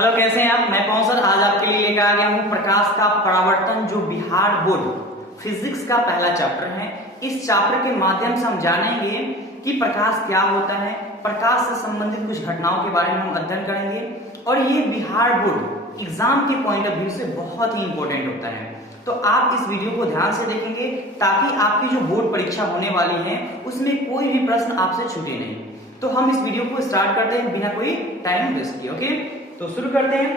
Hello, कैसे हैं आप? मैं पवन सर आज आपके लिए लेकर आ गया हूं प्रकाश का परावर्तन, जो बिहार बोर्ड फिजिक्स का पहला चैप्टर है। इस चैप्टर के माध्यम से हम जानेंगे कि प्रकाश क्या होता है, प्रकाश से संबंधित कुछ घटनाओं के बारे में हम अध्ययन करेंगे और ये बिहार बोर्ड एग्जाम के पॉइंट ऑफ व्यू से बहुत ही इंपॉर्टेंट होता है। तो आप इस वीडियो को ध्यान से देखेंगे ताकि आपकी जो बोर्ड परीक्षा होने वाली है उसमें कोई भी प्रश्न आपसे छूटे नहीं। तो हम इस वीडियो को स्टार्ट करते हैं बिना कोई टाइम वेस्ट किए। ओके, तो शुरू करते हैं।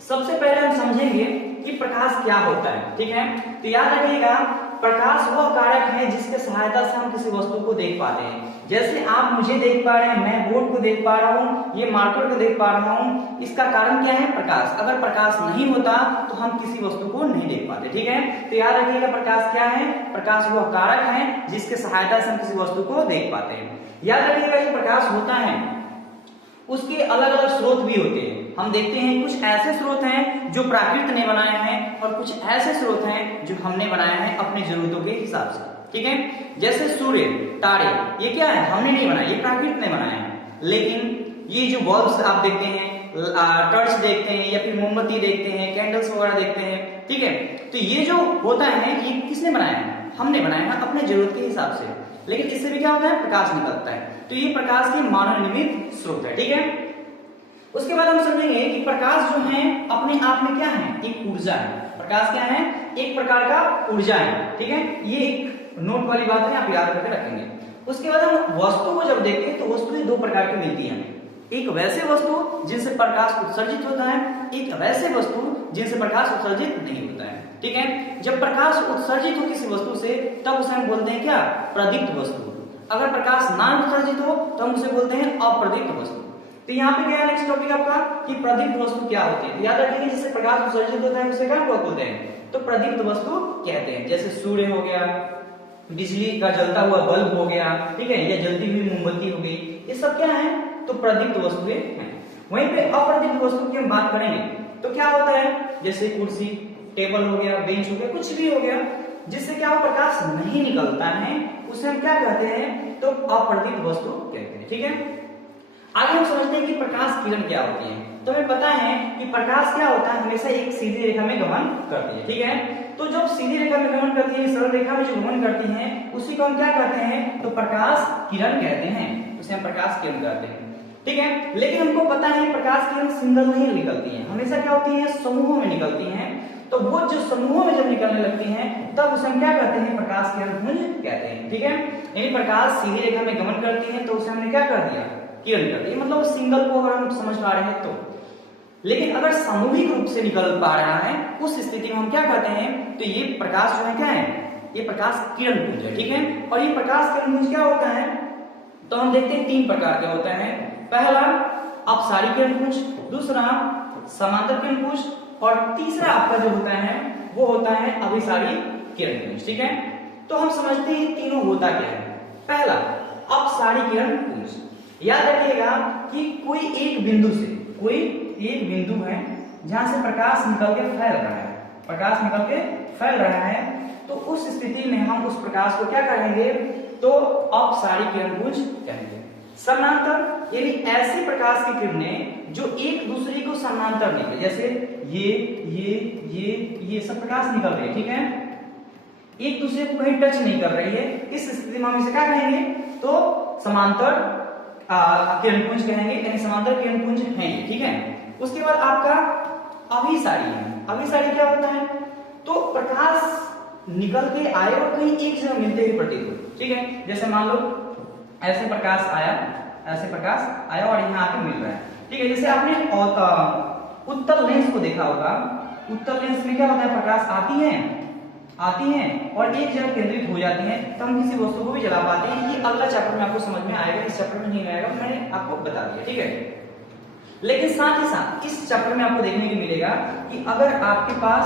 सबसे पहले हम समझेंगे कि प्रकाश क्या होता है। ठीक है, तो याद रखिएगा, प्रकाश वह कारक है जिसके सहायता से हम किसी वस्तु को देख पाते हैं। जैसे आप मुझे देख पा रहे हैं, मैं बोर्ड को देख पा रहा हूँ, ये मार्कर को देख पा रहा हूँ, इसका कारण क्या है? प्रकाश। अगर प्रकाश नहीं होता तो हम किसी वस्तु को नहीं देख पाते। ठीक है, तो याद रखिएगा प्रकाश क्या है? प्रकाश वह कारक है जिसके सहायता से हम किसी वस्तु को देख पाते हैं। याद रखिएगा जो प्रकाश होता है उसके अलग अलग स्रोत भी होते हैं। हम देखते हैं कुछ ऐसे स्रोत हैं जो प्राकृत ने बनाए हैं और कुछ ऐसे स्रोत हैं जो हमने बनाए हैं अपनी जरूरतों के हिसाब से। ठीक है, जैसे सूर्य, तारे, ये क्या है? हमने नहीं बनाए, ये प्राकृत ने बनाए हैं। लेकिन ये जो बल्ब्स आप देखते हैं, टॉर्च देखते हैं या फिर मोमबत्ती देखते हैं, कैंडल्स वगैरह देखते हैं, ठीक है, तो ये जो होता है ये किसने बनाया है? हमने बनाया है अपने जरूरत के हिसाब से। लेकिन इससे भी क्या होता है? प्रकाश निकलता है। तो ये प्रकाश के मानव निर्मित स्रोत है। ठीक है, उसके बाद हम समझेंगे कि प्रकाश जो है अपने आप में क्या है? एक ऊर्जा है। प्रकाश क्या है? एक प्रकार का ऊर्जा है। ठीक है, ये एक नोट वाली बात है, आप याद करके रखेंगे। उसके बाद हम वस्तु को जब देखते हैं तो वस्तुएं दो प्रकार की मिलती हैं। एक वैसे वस्तु जिनसे प्रकाश उत्सर्जित होता है, एक वैसे वस्तु जिनसे प्रकाश उत्सर्जित नहीं होता है। ठीक है, जब प्रकाश उत्सर्जित हो किसी वस्तु से तब उसे हम बोलते हैं क्या? प्रदीप्त वस्तु। अगर प्रकाश ना उत्सर्जित हो तो हम उसे बोलते हैं अप्रदीप्त वस्तु। तो यहाँ पे क्या है नेक्स्ट टॉपिक आपका कि प्रदीप्त वस्तु क्या होती है। याद रखिए जिससे प्रकाश उत्सर्जित होता है उसे क्या बोलते हैं? तो प्रदीप्त वस्तु कहते हैं। जैसे सूर्य हो गया, बिजली का जलता हुआ बल्ब हो गया, ठीक है, या जलती हुई मोमबत्ती हो गई, ये सब क्या है? तो प्रदीप्त वस्तुएं हैं। वहीं पे अप्रदीप्त वस्तु की हम बात करेंगे तो क्या होता है? जैसे कुर्सी, टेबल हो गया, बेंच हो गया, कुछ भी हो गया जिससे क्या प्रकाश नहीं निकलता है, उसे हम क्या कहते हैं? तो अप्रदीप्त वस्तु कहते हैं। ठीक है, आगे हम समझते हैं कि प्रकाश किरण क्या होती है। तो हमें पता है कि प्रकाश क्या होता है? हमेशा एक सीधी रेखा में गमन करती है। ठीक है, तो जब सीधी रेखा में गमन करती है, सरल रेखा में जो गमन करती है उसी को हम क्या कहते हैं? तो प्रकाश किरण कहते हैं, उसे हम प्रकाश किरण कहते हैं। ठीक है, लेकिन हमको पता है प्रकाश किरण सिंगल नहीं निकलती है, हमेशा क्या होती है? समूहों में निकलती हैं। तो वो जो समूहों में जब निकलने लगती हैं तब उसे हम क्या कहते हैं? प्रकाश किरण पुंज कहते हैं। ठीक है, यानी प्रकाश सीधी रेखा में गमन करती है तो उसे हमने क्या कर दिया? किरण कर दिया। मतलब सिंगल को अगर हम समझ पा रहे हैं तो। लेकिन अगर सामूहिक रूप से निकल पा रहा है उस स्थिति में हम क्या कहते हैं? तो ये प्रकाश जो है क्या है? ये प्रकाश किरण पुंज है। ठीक है, और ये प्रकाश किरण पुंज क्या होता है? तो हम देखते हैं तीन प्रकार के होते हैं। पहला अपसारी किरण पुंज, दूसरा समांतर किरण पुंज और तीसरा आपका जो होता है वो होता है अभिसारी किरण पुंज। ठीक है, तो हम समझते हैं तीनों होता क्या है। पहला अपसारी किरण पुंज, याद रखिएगा कि कोई एक बिंदु है जहां से प्रकाश निकल के फैल रहा है, प्रकाश निकल के फैल रहा है, तो उस स्थिति में हम उस प्रकाश को क्या कहेंगे? तो अपसारी किरण पुंज कहेंगे। समानांतर यानी ऐसे प्रकाश की किरणें जो एक दूसरे को समानांतर निकले, जैसे ये सब प्रकाश निकल रही है। ठीक है, एक दूसरे को कहीं टच नहीं कर रही है, इस स्थिति में हम इसे क्या कहेंगे? तो समांतर किरण पुंज कहेंगे, यानी समांतर किरण पुंज है। ठीक है, उसके बाद आपका अभिसारी है। अभिसारी क्या होता है? तो प्रकाश निकल के आए और कहीं एक जगह मिलते हुए प्रतीत हो। ठीक है, जैसे मान लो ऐसे प्रकाश आया और यहाँ आके मिल रहा है। ठीक है, जैसे आपने उत्तल लेंस को देखा होगा। उत्तल लेंस में क्या होता है? प्रकाश आती हैं और एक जगह केंद्रित हो जाती हैं, तो हम किसी वस्तु को भी जला पाते हैं। ये अगला चैप्टर में आपको समझ में आएगा, इस चैप्टर में नहीं आएगा, मैंने आपको बता दिया। ठीक है, लेकिन साथ ही साथ इस चैप्टर में आपको देखने को मिलेगा कि अगर आपके पास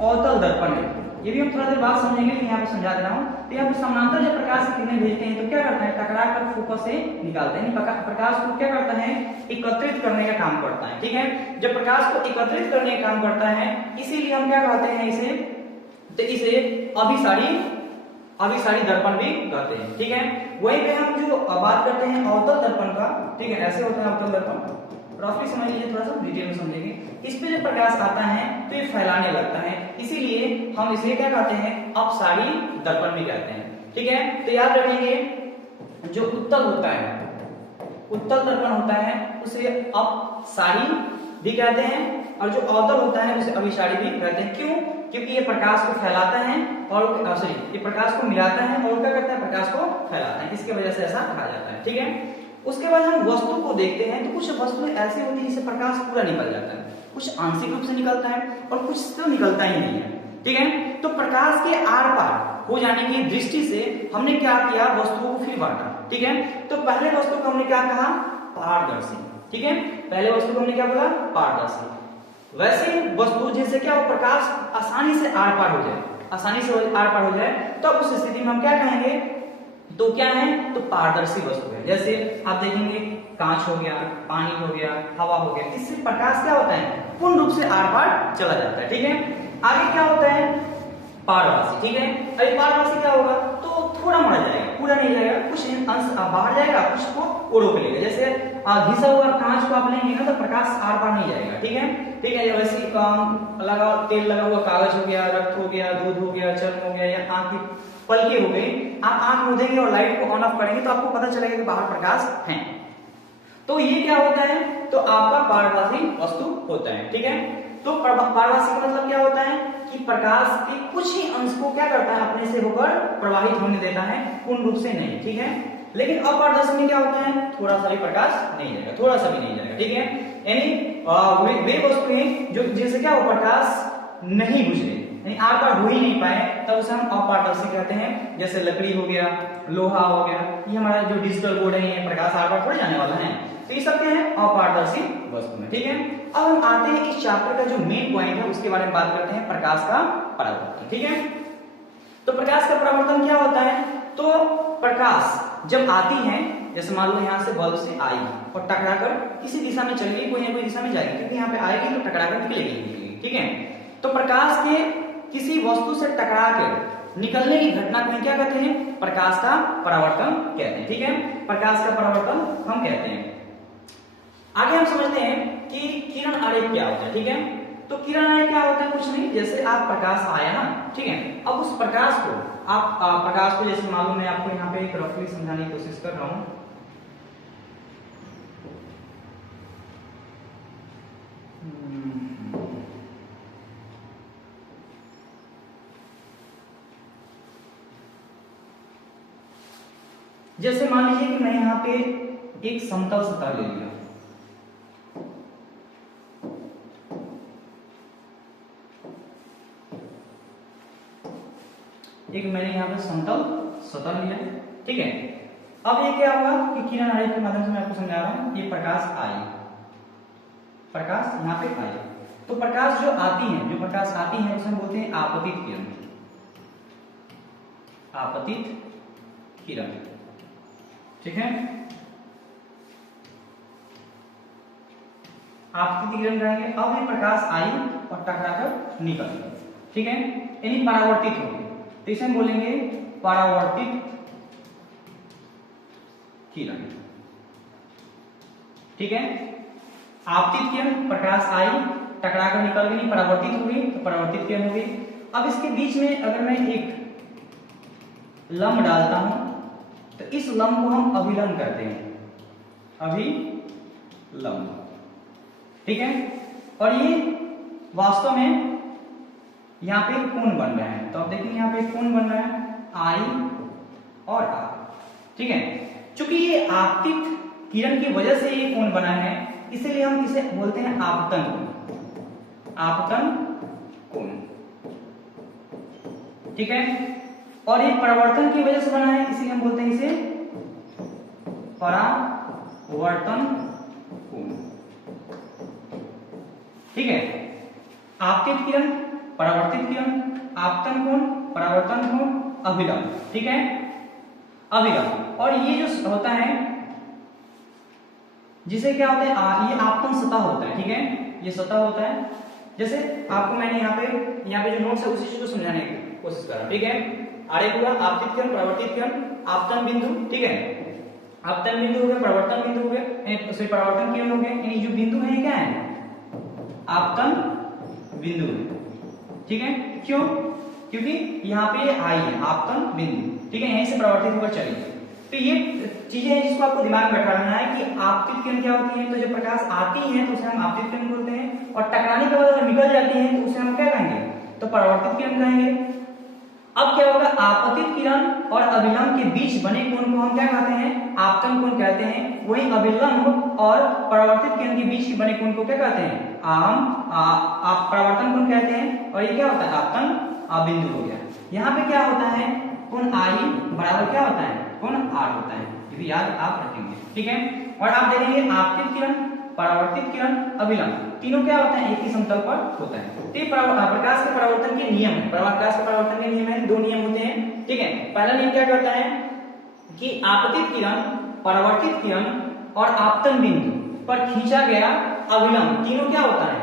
अवतल दर्पण है, ये भी हम थोड़ा देर बाद समझेंगे, लेकिन यहाँ पे समझा दे रहा हूँ। तो यहाँ पे समानांतर जब प्रकाश की किरणें भेजते हैं तो क्या करता है? टकरा कर फोकस से निकालते हैं। प्रकाश को क्या करता है? एकत्रित करने का काम करता है। ठीक है, जब प्रकाश को एकत्रित करने का काम करता है इसीलिए हम क्या कहते हैं इसे? तो इसे अभिसारी दर्पण भी कहते हैं। ठीक है, वहीं पे हम जो बात करते हैं अवतल दर्पण का, ठीक है, ऐसे होता है अवतल दर्पण, रफली समझ लीजिए, थोड़ा सा डिटेल में समझेंगे। इस पे जब प्रकाश आता है तो ये फैलाने लगता है, इसीलिए हम इसे क्या कहते हैं, अपसारी दर्पण भी कहते हैं, ठीक है। तो याद रखेंगे जो उत्तल होता है, उत्तल दर्पण होता है उसे अपसारी भी कहते हैं, और जो अवतल होता है उसे अभिसारी भी कहते हैं। क्यों? क्योंकि ये प्रकाश को फैलाता है और सॉरी ये प्रकाश को मिलाता है और क्या करता है, प्रकाश को फैलाता है, इसके वजह से ऐसा कहा जाता है, ठीक है। उसके बाद हम वस्तु को देखते हैं, तो कुछ वस्तुएं ऐसी होती है जिससे प्रकाश पूरा निकल जाता है, कुछ आंशिक रूप से निकलता है और कुछ तो निकलता ही नहीं है, ठीक है। तो प्रकाश के आर पार हो जाने की दृष्टि से हमने क्या किया, वस्तुओं को फिर बांटा, ठीक है। तो पहले वस्तु को हमने क्या कहा, पारदर्शी, ठीक है, पहले वस्तु को हमने क्या बोला, पारदर्शी। वैसे वस्तु जैसे क्या वो प्रकाश आसानी से आर पार हो जाए, आसानी से आर पार हो जाए, तो उस स्थिति में हम क्या कहेंगे, तो क्या है, तो पारदर्शी वस्तु है। जैसे आप देखेंगे कांच हो गया, पानी हो गया, हवा हो गया, इससे प्रकाश क्या होता है, पूर्ण रूप से आर पार चला जाता है, ठीक है। आगे क्या होता है, पारदर्शी, ठीक है। अभी पारदर्शी क्या होगा, तो थोड़ा मोड़ा जाएगा, पूरा नहीं जाएगा, कुछ अंश बाहर जाएगा, कुछ को रोक लेगा। जैसे घिसा हुआ कांच को आप लेंगे ना तो प्रकाश आर पार नहीं जाएगा, ठीक है, ठीक है। वैसे लगा तेल लगा हुआ कागज हो गया, रक्त हो गया, दूध हो गया, चर्म हो गया, या आंख की पलके हो गई, आप आंख मूंदेंगे और लाइट को ऑन ऑफ करेंगे तो आपको पता चलेगा कि बाहर प्रकाश है, तो ये क्या होता है, तो आपका पारदर्शी वस्तु होता है, ठीक है। तो पारदर्शी का मतलब क्या होता है कि प्रकाश के कुछ ही अंश को क्या करता है, अपने से होकर प्रवाहित होने देता है, पूर्ण रूप से नहीं, ठीक है। लेकिन अपारदर्शी में क्या होता है, थोड़ा सा भी प्रकाश नहीं जाएगा, थोड़ा सा भी नहीं जाएगा, ठीक है। यानी वे वस्तुएं जो जिनसे क्या वो प्रकाश नहीं गुजरे, यानी आर पार हो ही नहीं पाए, तब उसे हम अपारदर्शी कहते हैं। जैसे लकड़ी हो गया, लोहा हो गया, ये हमारा जो डिजिटल बोर्ड है, ये प्रकाश आर पार थोड़े जाने वाला है, तो ये सब क्या है, अपारदर्शी वस्तु में, ठीक है। अब हम आते हैं इस चैप्टर का जो मेन पॉइंट है उसके बारे में बात करते हैं, प्रकाश का परावर्तन, ठीक है। तो प्रकाश का परावर्तन क्या होता है, तो प्रकाश जब आती है, जैसे मान लो यहाँ से बल्ब से आई और टकराकर किसी दिशा में चली गई, कोई ना कोई दिशा में जाएगी, क्योंकि यहाँ पे आएगी तो टकराकर निकलेगी, ठीक है। तो प्रकाश के किसी वस्तु से टकरा के निकलने की घटना को क्या कहते हैं, प्रकाश का परावर्तन कहते हैं, ठीक है। प्रकाश का परावर्तन हम कहते हैं। आगे हम समझते हैं कि किरण आरेख क्या होता है, ठीक है। तो किरण आरेख क्या होता है, कुछ नहीं, जैसे आप प्रकाश आया ना, ठीक है, अब उस प्रकाश को आप प्रकाश को जैसे मालूम, मैं आपको यहाँ पे एक रफली समझाने की कोशिश कर रहा हूँ। जैसे मान लीजिए कि मैं यहाँ पे एक समतल सतह ले लिया, एक मैंने यहाँ पे समतल सतह लिया, ठीक है। अब ये क्या हुआ कि किरण आरेख के माध्यम से मैं आपको समझा रहा हूं, ये प्रकाश आई, प्रकाश यहाँ पे आई, तो प्रकाश जो आती है, जो प्रकाश आती है उसे हम बोलते हैं आपतित किरण, आपतित किरण, ठीक है। आपतित किरण रहेंगे। अब ये प्रकाश आई और टकराकर निकल गई, ठीक है, यानी परावर्तित हो गई, तो इसे हम बोलेंगे परावर्तित किरण, ठीक है। आपतित किरण, प्रकाश आई टकराकर निकल गई, परावर्तित हो गई, तो परावर्तित किरण हो गई। अब इसके बीच में अगर मैं एक लंब डालता हूं तो इस लंब को हम अभिलंब कहते हैं, अभिलंब, ठीक है। और ये वास्तव में यहाँ पे एक कोण बन रहा है, तो आप देखेंगे यहाँ पे एक कोण बन रहा है, आई और आर, ठीक है। चूंकि ये आपतित किरण की वजह से ये कोण बना है, इसलिए हम इसे बोलते हैं आपतन कोण, आपतन कोण, ठीक है। और ये परावर्तन की वजह से बना है, इसलिए हम बोलते हैं इसे परावर्तन कोण, ठीक है। आपतित किरण, परावर्तित किरण, आपतन कोण, परावर्तन कोण, अभिलंब, ठीक है, अभिलंब। और ये जो होता है जिसे क्या होता है, ये आपतन सतह होता है, ठीक है, ये सतह होता है। जैसे आपको मैंने यहाँ पे जो नोट्स है उसी चीज को समझाने की कोशिश कर रहा हूं, ठीक है। आरेख हुआ आपतित किरण, परावर्तित किरण, आपतन बिंदु, ठीक है, आपतन बिंदु हो गया, परावर्तन बिंदु हो गया, सॉरी परावर्तन किरण हो गया। यानी जो बिंदु है क्या है, आपतन बिंदु, ठीक है। क्यों? क्योंकि यहाँ पे आई है आपतन बिंदु, ठीक है, यहीं से परावर्तित होकर चली। तो ये चीजें हैं जिसको आपको दिमाग में बैठाना है कि आपतित किरण क्या होती है। तो जब प्रकाश आती है तो उसे हम आपतित किरण बोलते हैं, और टकराने के बाद अगर निकल जाती है तो उसे हम क्या कहेंगे, तो परावर्तित किरण कहेंगे। अब क्या होगा, आपतित किरण और अभिलंब के बीच बने कोण को हम क्या कहते हैं, आपतन कोण कहते हैं। वहीं अभिलंब और परावर्तित किरण के बीच बने कोण को क्या कहते हैं, आप परावर्तन कोण कहते हैं। और ये क्या होता है, आपतन बिंदु हो गया। यहाँ पे क्या होता है, कोण आई बराबर क्या होता है, कोण आर होता है। ये भी याद आप रखेंगे, ठीक है। और आप देखेंगे आपतित किरण, परावर्तित किरण, अभिलंब तीनों क्या होता है, एक ही समतल पर होता है। तो ये प्रकाश के परावर्तन के नियम है, प्रकाश के परावर्तन के नियम है, दो नियम होते हैं, ठीक है। पहला नियम क्या कहता है कि आपतित किरण, परावर्तित किरण और आपतन बिंदु पर खींचा गया अभिलंब तीनों क्या होता है,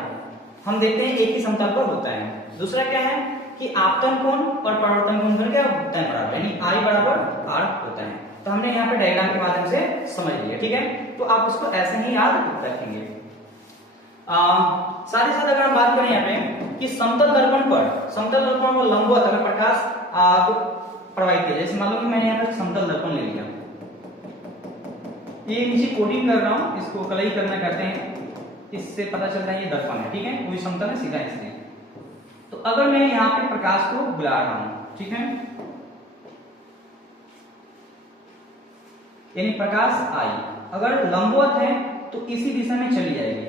हम देखते हैं एक ही समतल पर होता है। दूसरा क्या है कि आपतन कोण और परावर्तन कोण दोनों क्या होता है, बराबर, यानी I बराबर R होता है। तो हमने यहाँ पे डायग्राम के माध्यम से समझ लिया, ठीक है। तो आप उसको ऐसे ही याद रखेंगे। साथ ही साथ अगर हम बात करें यहाँ पे कि समतल दर्पण पर लंबवत अगर प्रकाश को प्रवाहित किया, जैसे मान लो कि मैंने यहाँ पे समतल दर्पण ले लिया, ये नीचे कोटिंग कर रहा हूँ, इसको कलई करना कहते हैं, इससे पता चलता है ये दर्पण है, ठीक है, कोई समतल है सीधा इसलिए। तो अगर मैं यहाँ पे प्रकाश को बुला रहा हूं, ठीक है, यानी प्रकाश आई अगर लंबवत है तो इसी दिशा में चली जाएगी,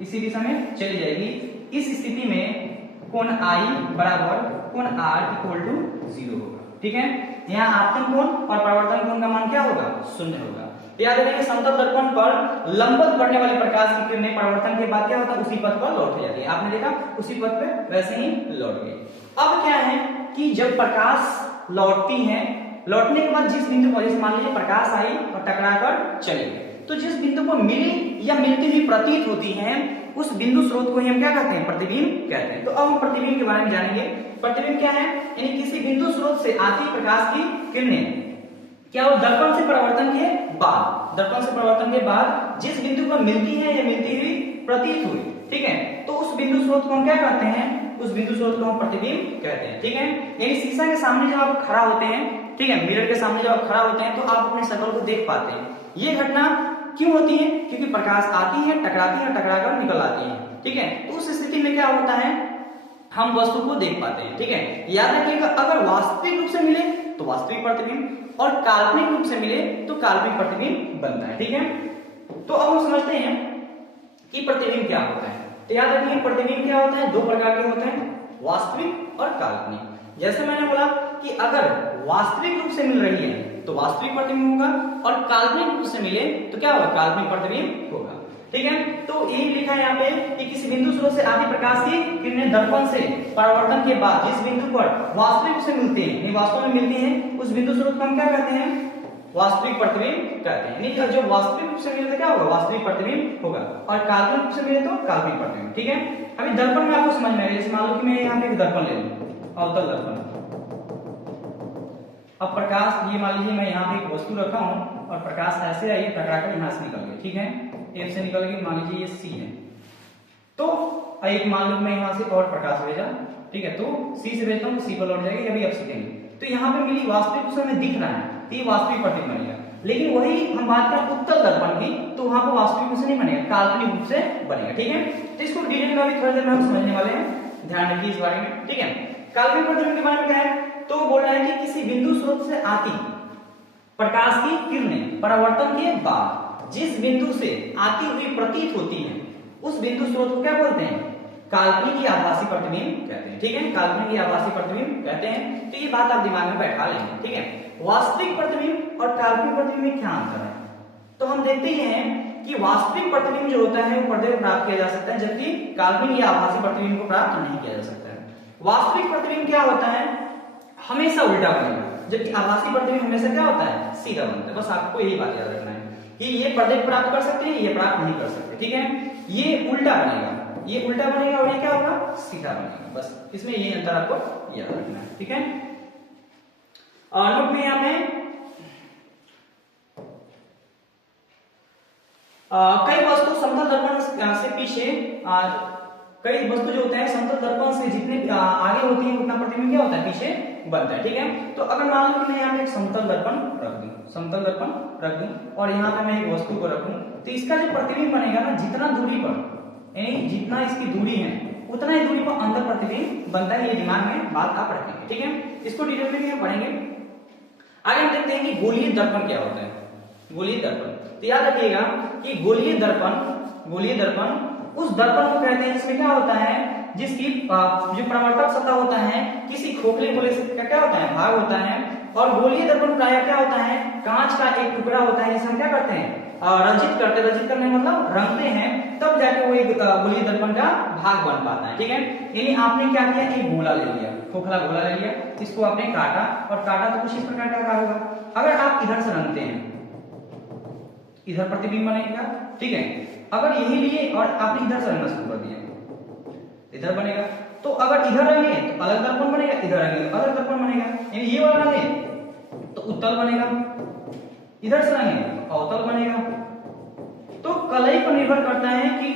इसी दिशा में चली जाएगी। इस स्थिति में कोण आई बराबर कोण आर इक्वल टू 0 होगा, ठीक है। यहाँ आपतन कोण और परावर्तन कोण का मान क्या होगा, 0 होगा। याद रखिए समतल दर्पण पर लंबवत बढ़ने वाली प्रकाश की किरणें परावर्तन के बाद क्या होता है, उसी पथ पर लौट जाती है। आपने देखा उसी पथ पे वैसे ही लौट गई। अब क्या है कि जब प्रकाश लौटती है, लौटने के बाद जिस बिंदु पर, जैसे मान लीजिए प्रकाश आई और टकराकर चली, तो जिस बिंदु पर मिली या मिलती हुई प्रतीत होती है उस बिंदु स्रोत को हम क्या कहते हैं, प्रतिबिंब कहते हैं। तो अब हम प्रतिबिंब के बारे में जानेंगे। प्रतिबिंब क्या है, यानी किसी बिंदु स्रोत से आती प्रकाश की किरणें क्या वो दर्पण से परावर्तन के बाद, दर्पण से परावर्तन के बाद जिस बिंदु पर मिलती है या मिलती हुई प्रतीत हुई, ठीक है, तो उस बिंदु स्रोत को हम क्या कहते हैं, उस बिंदु स्रोत को हम प्रतिबिंब कहते हैं, ठीक है। यानी शीशा के सामने जब आप खड़ा होते हैं, ठीक है, मिरर के सामने जब आप खड़ा होते हैं तो आप अपने शक्ल को देख पाते हैं। ये घटना क्यों होती है, क्योंकि प्रकाश आती है, टकराती है, टकराकर निकल आती है, ठीक है। तो उस स्थिति में क्या होता है, हम वस्तु को देख पाते हैं, ठीक है। याद रखिएगा अगर वास्तविक रूप से मिले तो वास्तविक प्रतिबिंब और काल्पनिक रूप से मिले तो काल्पनिक प्रतिबिंब बनता है, ठीक है। तो अब हम समझते हैं कि प्रतिबिंब क्या होता है। तो याद रखिए प्रतिबिंब क्या होता है, दो प्रकार के होते हैं, वास्तविक और काल्पनिक। जैसे मैंने बोला कि अगर वास्तविक रूप से मिल रही है तो वास्तविक प्रतिबिंब होगा और काल्पनिक रूप से मिले तो क्या होगा, काल्पनिक प्रतिबिंब होगा, ठीक है। तो यही लिखा है यहाँ पे कि किसी बिंदु स्रोत से आती प्रकाश की किरणें दर्पण से परावर्तन के बाद जिस बिंदु पर वास्तविक रूप से मिलती हैं, वास्तव में मिलती हैं, उस बिंदु स्रोत को हम क्या कहते हैं, वास्तविक प्रतिबिंब कहते हैं। यानी जो वास्तविक रूप से मिले तो क्या होगा, वास्तविक प्रतिबिंब होगा और काल्पनिक रूप से मिले तो काल्पनिक प्रतिबिंब, ठीक है। अभी दर्पण में आपको समझ में आएगा। जैसे मान लो कि मैं यहाँ पे एक दर्पण ले लूं, अवतल दर्पण। अब प्रकाश, ये मान लीजिए मैं यहाँ पे एक वस्तु रखा हूँ और प्रकाश ऐसे आई, टकराकर यहाँ से निकल गई, ठीक है, एफ से निकल गई, मान लीजिए ये सी है। तो एक मान लो मैं यहाँ से और प्रकाश भेजा, ठीक है, तो सी से भेजता हूँ, सी पर लौट जाएगी, अभी अब सी देंगे तो यहाँ पे मिली वास्तविक रूप से हमें दिख रहा है तो ये वास्तविक प्रतिबिंब बनेगा। लेकिन वही हम बात करें उत्तल दर्पण की तो वहां पर वास्तविक रूप से नहीं बनेगा, काल्पनिक रूप से बनेगा, ठीक है। तो इसको डिटेल में अभी थोड़ी देर में हम समझने वाले हैं, ध्यान रखिए इस बारे में, ठीक है। काल्पनिक प्रतिबिंब के बारे में क्या है, तो बोल रहा है कि किसी बिंदु स्रोत से आती प्रकाश की किरणें परावर्तन के बाद जिस बिंदु से आती हुई प्रतीत होती है उस बिंदु स्रोत को क्या बोलते हैं, काल्पनिक या आभासी प्रतिबिंब कहते हैं, ठीक है, काल्पनिक या आभासी प्रतिबिंब कहते हैं। तो ये बात आप दिमाग में बैठा लेंगे, ठीक है। वास्तविक प्रतिबिंब और काल्पनिक प्रतिबिंब में क्या अंतर है, तो हम देखते ही हैं कि वास्तविक प्रतिबिंब जो होता है वो पर्दे को प्राप्त किया जा सकता है, जबकि काल्पनिक या आभासी प्रतिबिंब को प्राप्त नहीं किया जा सकता है। वास्तविक प्रतिबिंब क्या होता है, हमेशा उल्टा बनेगा, जबकि आभासी प्रतिबिंब हमेशा क्या होता है, सीधा बनता है। बस आपको यही बात याद रखना है कि ये पर्दे को प्राप्त कर सकते हैं, ये प्राप्त नहीं कर सकते, ठीक है। ये उल्टा बनेगा, ये उल्टा बनेगा और ये क्या होगा, सीधा बनेगा। बस इसमें ये अंतर आपको याद रखना है, ठीक है। नोट में यहाँ पे कई वस्तु समतल दर्पण से पीछे कई वस्तु जो होते हैं समतल दर्पण से जितने आगे होती है उतना प्रतिबिंब क्या होता है, पीछे बनता है। ठीक है, तो अगर मान लो कि मैं यहाँ पे एक समतल दर्पण रख दूं, समतल दर्पण रख दूं और यहाँ पे मैं एक वस्तु को रखूं, तो इसका जो प्रतिबिंब बनेगा ना, जितना दूरी पर, यानी जितना इसकी दूरी है उतना ही दूरी पर अंदर प्रतिबिंब बनता है। ये दिमाग में बात आप रखेंगे। ठीक है, इसको डिटेल में हम पढ़ेंगे। आगे हम देखते हैं कि गोलीय दर्पण क्या होता है। गोलीय दर्पण, तो याद रखिएगा कि गोलीय दर्पण उस दर्पण को कहते हैं जिसमें क्या होता है, जिसकी जो परावर्तक सतह होता है किसी खोखले गोले से क्या होता है, भाग होता है। और गोलीय दर्पण प्रायः क्या होता है, कांच का एक टुकड़ा होता है जिसे हम क्या करते हैं, रंजित करते हैं। रंजित करने मतलब रंगते हैं, तब जाके वो एक गोलीय दर्पण का भाग बन पाता है। ठीक है, यानी आपने क्या किया, एक गोला ले लिया, खोखला गोला ले लिया, इसको आपने काटा और काटा तो कुछ इस प्रकार का आकार होगा। अगर आप इधर से रंगते हैं, इधर प्रतिबिंब बनेगा। ठीक है, अगर यही लिए और आपने इधर से रंगना शुरू कर दिया, इधर बनेगा। तो अगर इधर रंगे तो अलग दर्पण बनेगा, इधर रंगे तो अलग दर्पण बनेगा। यानी ये वाला रंगे तो उत्तल बनेगा, इधर से रंगे तो अवतल बनेगा। तो कलई पर निर्भर करता है कि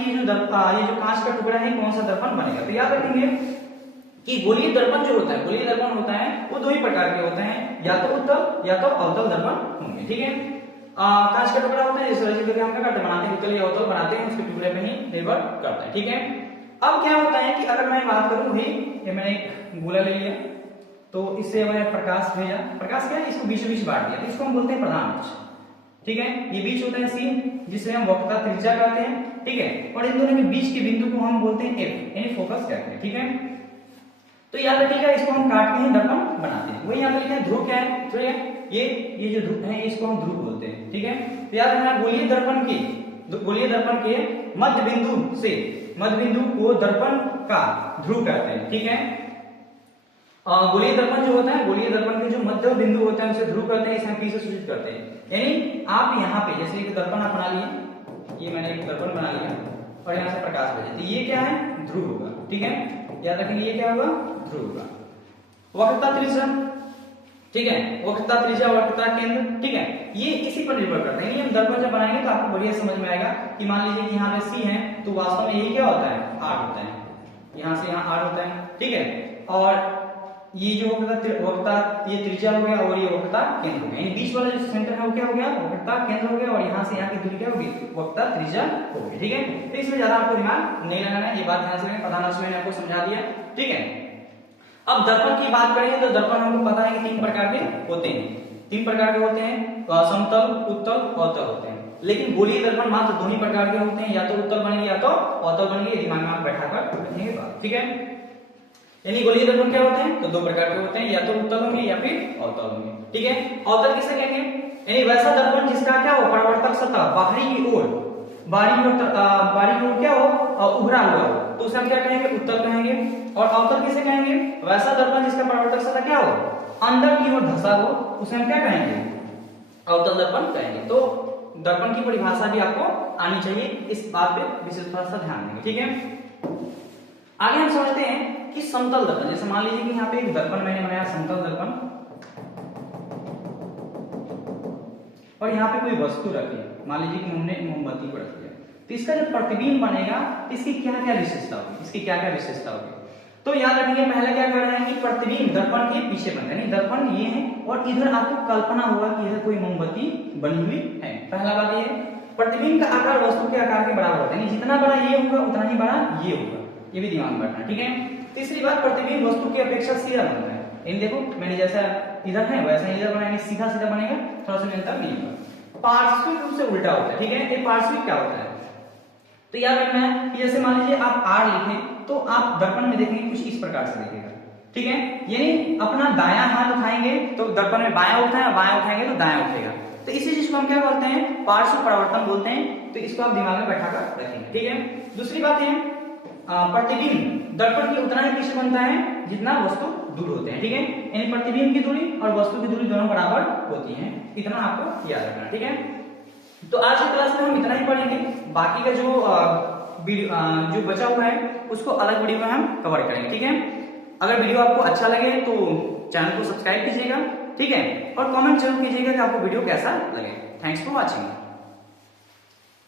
ये जो कांच का टुकड़ा है कौन सा दर्पण बनेगा। तो याद रखेंगे कि गोलीय दर्पण जो होता है, गोलीय दर्पण होता है वो दो ही प्रकार के होते हैं, या तो उत्तल या तो अवतल दर्पण होंगे। ठीक है, कांच का टुकड़ा होता है जिस वजह से हम क्या करते हैं, बनाते हैं उत्तल या अवतल बनाते हैं, उसके टुकड़े पे ही निर्भर करता है। ठीक है, अब क्या होता है कि अगर मैं बात करूं भाई, ये मैंने एक गोला ले लिया, तो इससे मैंने प्रकाश भेजा, प्रकाश क्या है, इसको बीचों बीच बांट दिया, तो इसको हम बोलते हैं प्रधान अक्ष। ठीक है, ये बीच होता है सी, जिसे हम वक्रता त्रिज्या कहते हैं। ठीक है, और इन दोनों के बीच के बिंदु को हम बोलते हैं एफ, यानी फोकस कहते हैं। ठीक है, तो याद रखिएगा इसको हम काट के ही दर्पण बनाते हैं। वही यहाँ पे लिखा है ध्रुव क्या है, तो ये जो ध्रुव है इसको हम ध्रुव बोलते हैं। ठीक है, तो याद रखना गोलीय दर्पण के मध्य बिंदु को दर्पण का ध्रुव कहते हैं। ठीक है, गोलीय दर्पण जो होता है, गोलीय दर्पण के जो मध्य बिंदु होते हैं उसे ध्रुव कहते हैं, इसे हम पी से सूचित करते हैं। यानी आप यहाँ पे जैसे एक दर्पण आप बना लिए, ये मैंने एक दर्पण बना लिया और यहाँ से प्रकाश भेजा, तो ये क्या है, ध्रुव होगा। ठीक है, याद रखेंगे ये क्या होगा, ध्रुव होगा। वक्रता त्रिज्या, ठीक है, वक्रता त्रिज्या, वक्रता केंद्र। ठीक है, ये इसी पर निर्भर करता है। हम दर्पण जब बनाएंगे तो आपको बढ़िया समझ में आएगा कि मान लीजिए कि यहाँ पे सी है, तो वास्तव में यही क्या होता है, आर होता है, यहाँ से यहाँ आर होता है। ठीक है, और ये जो वक्रता ये त्रिज्या हो गया और ये वक्रता केंद्र हो गया, यानी बीच वाला जो सेंटर है वो क्या हो गया, वक्रता केंद्र हो गया, और यहाँ से यहाँ की दूरी क्या होगी, वक्रता त्रिज्या होगी। ठीक है, तो इसमें ज्यादा आपको दिमाग नहीं लगाना है, ये बात ध्यान से प्रधान अक्ष मैंने आपको समझा दिया। ठीक है, अब दर्पण की बात करेंगे तो दर्पण हमको पता है कि तीन प्रकार के होते हैं, समतल, उत्तल, अवतल होते हैं। लेकिन गोलीय दर्पण मात्र दो ही प्रकार के होते हैं, या तो उत्तल बनेंगे या तो अवतल बनेंगे, ये दिमाग में आप बैठा कर रखेंगे बात। ठीक है, यानी गोलीय दर्पण क्या होते हैं, तो दो प्रकार के होते हैं, या तो उत्तल होंगे या फिर अवतल होंगे। ठीक है, अवतल किसे कहेंगे, यानी वैसा दर्पण जिसका क्या हो, परावर्तक सतह बाहरी की ओर क्या हो, उभरा हुआ हो, तो उसे हम क्या कहेंगे, उत्तल कहेंगे। और अवतल किसे कहेंगे, वैसा दर्पण जिसका परावर्तक सतह क्या हो, अंदर की ओर धंसा हो, उसे हम क्या कहेंगे, अवतल दर्पण कहेंगे। तो दर्पण की परिभाषा भी आपको आनी चाहिए, इस बात पे विशेष थोड़ा सा ध्यान देंगे। ठीक है, आगे हम समझते हैं कि समतल दर्पण, जैसे मान लीजिए कि यहाँ पे एक दर्पण मैंने बनाया, समतल दर्पण, और यहाँ पे कोई वस्तु रखी, मान लीजिए कि हमने मोमबत्ती को रख दिया, तो इसका जब प्रतिबिंब बनेगा इसकी क्या क्या विशेषता होगी, तो याद रखिए पहले क्या कर रहे हैं कि प्रतिबिंब दर्पण के पीछे बनता है, दर्पण ये है और इधर आपको कल्पना होगा कि इधर कोई मोमबत्ती बनी हुई है। पहला बात ये है, प्रतिबिंब का आकार वस्तु के आकार के बराबर होता है, जितना बड़ा ये होगा उतना ही बड़ा ये होगा, ये भी दिमाग में रखना। ठीक है, तीसरी बात, प्रतिबिंब वस्तु की अपेक्षा सीधा बनता है। इन देखो मैंने जैसा इधर है वैसा इधर बनाएंगे, सीधा सीधा बनेगा, थोड़ा सा अंतर नहीं होगा। पार्श्विक रूप से उल्टा होता है। ठीक है, ये पार्श्विक क्या होता है, तो याद रखना है कि जैसे मान लीजिए आप आर लिखें तो आप दर्पण में देखेंगे कुछ इस प्रकार से दिखेगा। ठीक है, यानी अपना दायां हाथ उठाएंगे तो दर्पण में बायां उठा है, बायां उठाएंगे तो दायां उठेगा, तो इसी चीज को हम क्या बोलते हैं, पार्श्व परावर्तन बोलते हैं। तो इसको आप दिमाग में बैठा कर रखेंगे। ठीक है, दूसरी बात है, प्रतिबिंब दर्पण की उतना ही पीछे बनता है जितना वस्तु दूर होते हैं। ठीक है, यानी प्रतिबिंब की दूरी और वस्तु की दूरी दोनों बराबर होती है, इतना आपको याद रखना। ठीक है, तो आज की क्लास में हम इतना ही पढ़ेंगे, बाकी का जो बचा हुआ है उसको अलग वीडियो में हम कवर करेंगे। ठीक है, अगर वीडियो आपको अच्छा लगे तो चैनल को सब्सक्राइब कीजिएगा, ठीक है, और कमेंट जरूर कीजिएगा कि आपको वीडियो कैसा लगे। Thanks for watching.